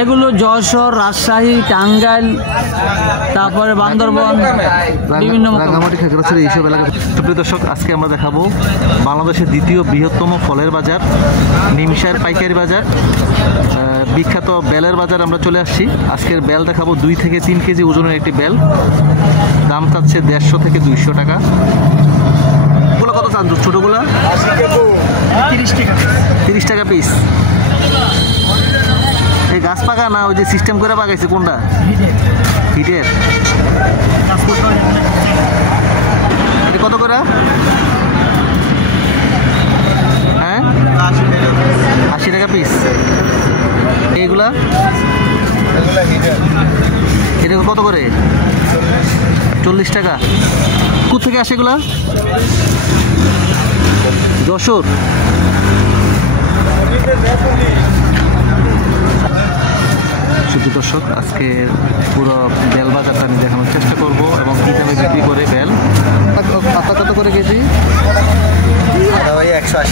এগুলো যশোর, রাজশাহী, টাঙ্গাইল, তারপরে বান্দরবান, বিভিন্ন রাঙ্গামাটি, খাগড়াছড়ি এইসব এলাকা। সুপ্রিয় দর্শক, আজকে আমরা দেখাবো বাংলাদেশের দ্বিতীয় বৃহত্তম ফলের বাজার নিমসার পাইকারি বাজার, বিখ্যাত বেলের বাজার আমরা চলে আসছি। আজকের বেল দেখাবো 2 থেকে 3 কেজি ওজনের একটি বেল, দাম চাচ্ছে 150 থেকে 200 টাকা। ওগুলো কত চান ছোটোগুলো? 30 টাকা পিস। এই গাছ পাকা না ওই যে সিস্টেম করে পাকাইছে কোনটা? হিটের। এটা কত করে? হ্যাঁ 80 টাকা পিস। এইগুলা এটা কত করে? 40 টাকা। কোথেকে আসে এগুলা? যশোর। শুধু দর্শক, আজকে পুরো বেল বাজারটা আমি দেখানোর চেষ্টা করব এবং কী দামে বিক্রি করে বেল। পাতা কত করে কেজি? 180।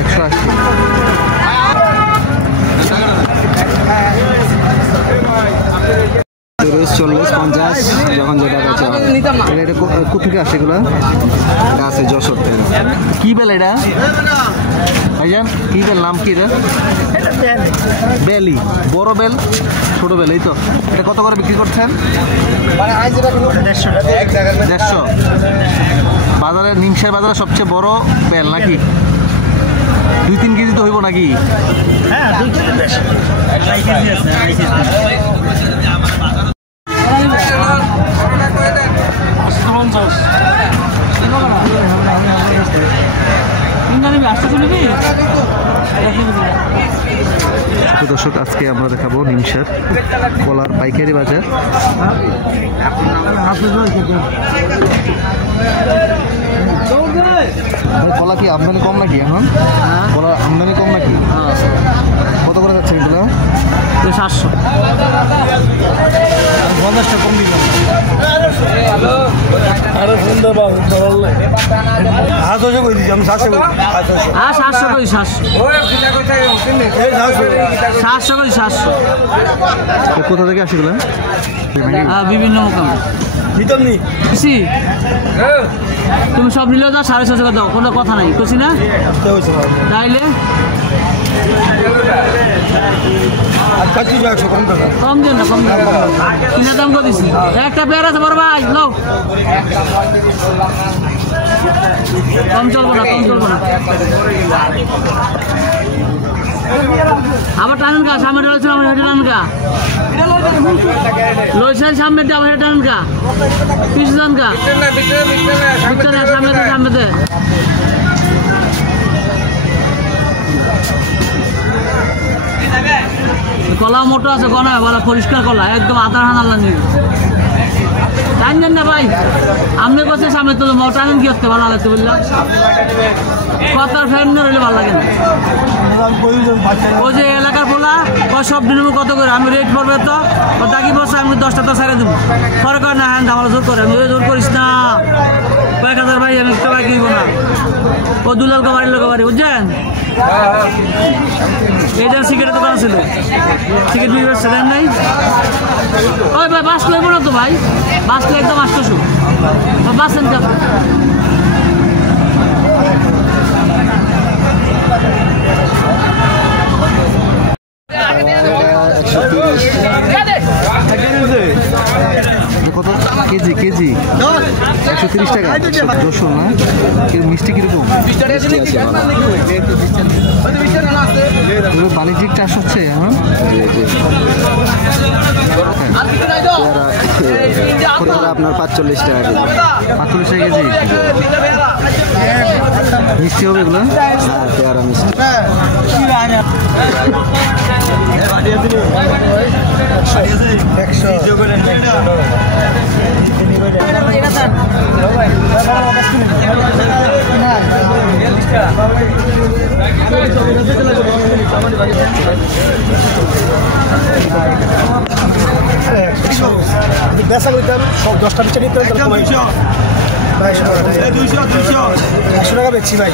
180। তিরিশ, 40, 50 যখন যেটা বেচা হয়। এটা কোথেকে আসে এগুলো? এটা আছে যশোর থেকে। কি বেল এটা ভাইজান? কি বেল, নাম কি এটা? বেলি। বড় বেল, ছোট বেল, এই তো। এটা কত করে বিক্রি করছেন? 150। বাজারে নিমসার বাজারে সবচেয়ে বড় বেল নাকি? 2-3 কেজি তো হইব নাকি? হ্যাঁ 2 কেজি বেশি, 2 কেজি আছে। দর্শক, আজকে আমরা দেখাবো নিমসার কলার পাইকারি বাজার। কলা কি আমদানি কম নাকি এখন? কলা আমদানি কম নাকি? কত করে যাচ্ছে এগুলো? 700। 50 কম দিলাম। আরো সুন্দর বাবু করলে 700 কই দিছি আমি। 700 কই। 700 কই। 700 কই। 700। কোথা থেকে আসে এগুলো? বিভিন্ন মোকামে নিতাম নি। তুমি সব নিলেও দাও 650 টাকা দাও, কোনো কথা নাই, খুশি না? তাইলে কম দেন না, কম দেন। কিনা দাম করে দিছি। একটা পেয়ার আছে বড় ভাই, লো। কম চলবো না, কম চলবো না। আবার টানেন গা, সামনে রয়েছে আমার হেঁটে টানেন গা। লইছেন সামনে দিয়ে আবার হেঁটে টানেন গা। পিছু টান গা, সামনে সামনে। কলা মোটো আছে, গনা বলা পরিষ্কার কলা, একদম আধার হানার লাগে। টানছেন না ভাই, আপনি বসে সামনে তো টানেন কি হচ্ছে ভালো লাগছে বুঝলাম। কথার ফ্যান রইলে ভালো লাগে না। ওই যে এলাকার বলা ওই সব দিন কত করে আমি রেট পড়বে তো ওটা কি বসে আমি 10টা তো ছেড়ে দেবো। পরে কয় না হ্যাঁ আমার জোর করে, আমি ওই জোর করিস না। কয়েক হাজার ভাই আমি একটা ভাই কিনবো না। ও 2 লাখ বাড়ির লোক বাড়ি, বুঝছেন? এটা সিগারেটের দোকান ছিল, সিগারেট বিক্রি সেলেন নাই। ওই ভাই বাস লইব না তো ভাই, বাস তো একদম 800। বাসেন কেন? কত কেজি? কেজি 130 টাকা। যশোর না? মিষ্টি কিরকম? বাণিজ্যিক চাষ হচ্ছে এখন? আপনার 45 টাকা কেজি। 45 টাকা কেজি। মিষ্টি হবে এগুলো? হ্যাঁ, পেয়ারা মিষ্টি। বেচা করতাম সব 10টা নিচে নিতে 200 টাকা বেচছি ভাই